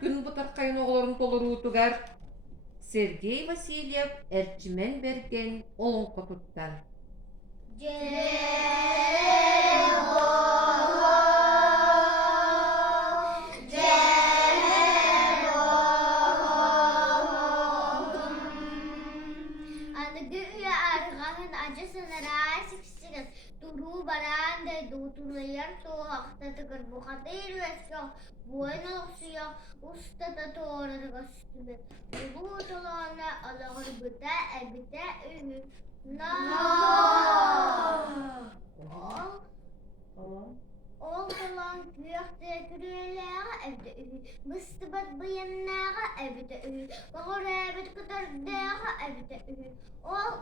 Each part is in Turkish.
күн бутар кайын оголорун толоруутугар Сергей Васильев эрчимен берген олонко туттар. Turu baranda dutulayar to hakta takar bukatir vesyo buena oksiya usta da toora da gastume bu tolana alagar buta ebita ünü na Ol kalan kıyakta kürelere evde ünü mıstıbat bayanlara evde ünü bakar evet kadar dere evde ünü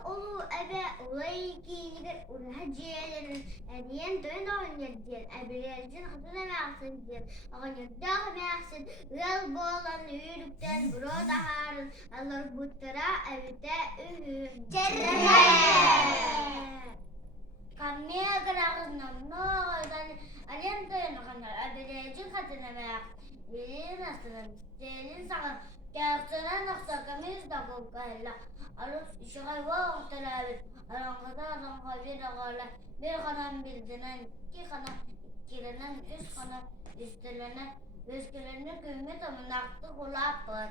Olu ebe olay kiyilir ulhaciyelerin ediyen dön oynayır ebilercin hatırla mağsın diyor oynayır mağsın yıl boğulan yürükten bro daharın alır buttara evde ünü Kamniye kadar namno Alem dön oynayır ebilercin hatırla mağsın Yelin asılın Yelin sağın Gerçekten naksa kamiz da kokayla Arus işgal var telabit Arangada arangha bir ağala Bir kanam bildinen iki kanam ikilenen üç kanam üstelenen Üstelenen kıymet amınaktı kulapır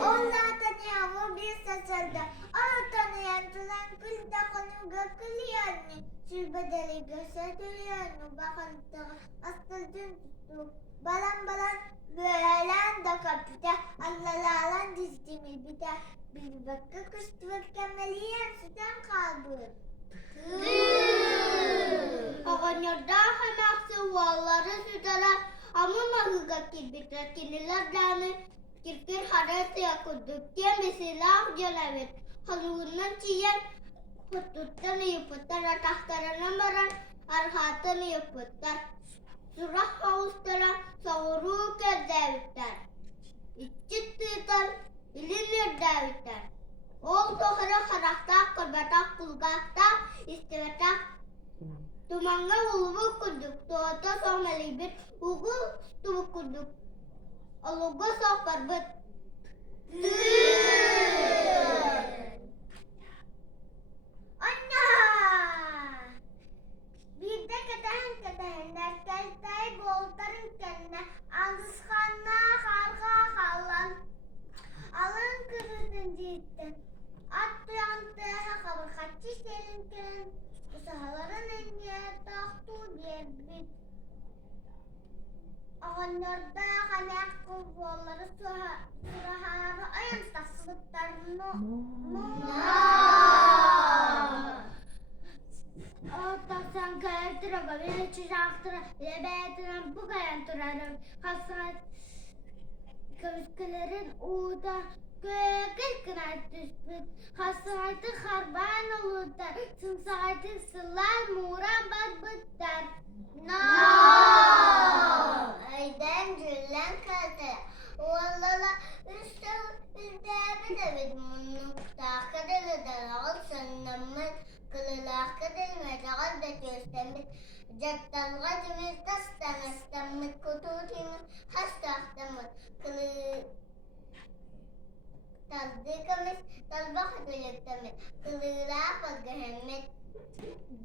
Allah tanıyamı bir saçıldı Allah tanıyan tulan kül takını gökül yanı Şürbedeli gösterdi yanı Bakın astıldın tuttu Balan Böyle da kapita Allah'lan dizdiğimi bir de bir bakka kıştıvık kemeliyen sudan kaldı. Ağanyarda hamaksı valları sütara Amın ahıga kirbikler kiniler dağını Kirkir harası yakuduk diye mesela canavet Halığından çiyen Hututtan yapıtlar Atahtarına baran Arhatını yapıtlar Surah havuzlara savuru kezdevitler. İççi tığıtan ilinir devitler. Ol tohara harakta kırbatak kulgakta istivetak. Tumanga ulubu kurduk. Tuğata soğmali bir ugu tuğu kurduk. Olugu soğpar bıt. Anna! Bir de kadahan derkestay boltarın kendine alışkanlığa karga kalan alın kırıdın cidden at yantığa kabır kaçı serin keren usahaların en yer tahtı diye bir ağanlarda kanak kuvolları suraharı ayın tasılıklarını Sen kayaktıra böyle çizaktıra lebeyetinden bu kayaktıranım Hasan kırıskıların uğda Göğül kınat düşmüş Hasanatı harban olurlar Sımsatı sılar muğran barbıtlar Aydan cüllen kaldı Vallala üstü üzdebet munnuk Takıdalı dalal sınırmız Kılılar kadar metal da göstermiş Cettalga temiz dastanastamız Kutu temiz hastahtamız Tazdığımız talbak edilektamız Kılılar fagahemmet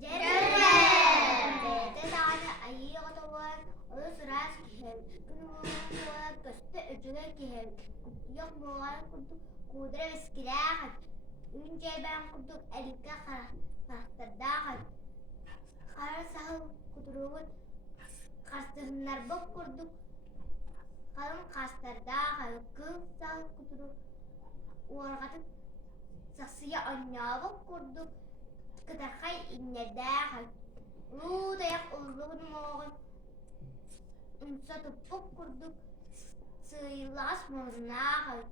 Cerrem Beyde dağına ayı otovar Oyu sıras kihel Kınıvar köste öcüge kihel Yok boğar kurduk Kudra viskilahat Önce ben kurduk elike Kastırdağı Kara sahı kuduruğun Kastırlar bok kurduk Kalın kastırdağı Kız sahı kuduruğun Uğratık Saksıya anyağı bok kurduk Kıtakay innedağı Uğu dayak ulluğun moğun Unsatıp bok kurduk Sıyılas moznağı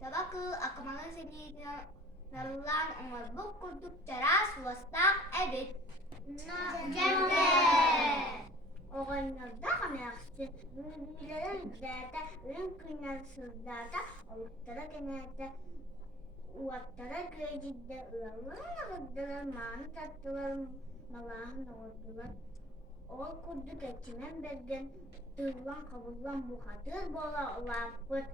Tabakı akmanın seni Narılan onlar bu kurduk teras vastak evet. Cemre. Oğanlarda kamerası. Bülbüllerin üzerinde ürün kıynansızlarda oluklara genelde uvattara göğecide ılalların ağızdılar, mağını tattılar, malahın oldular. Ol kurduk etçimen bergen tığlan kabullan bu hadır bola olapıt.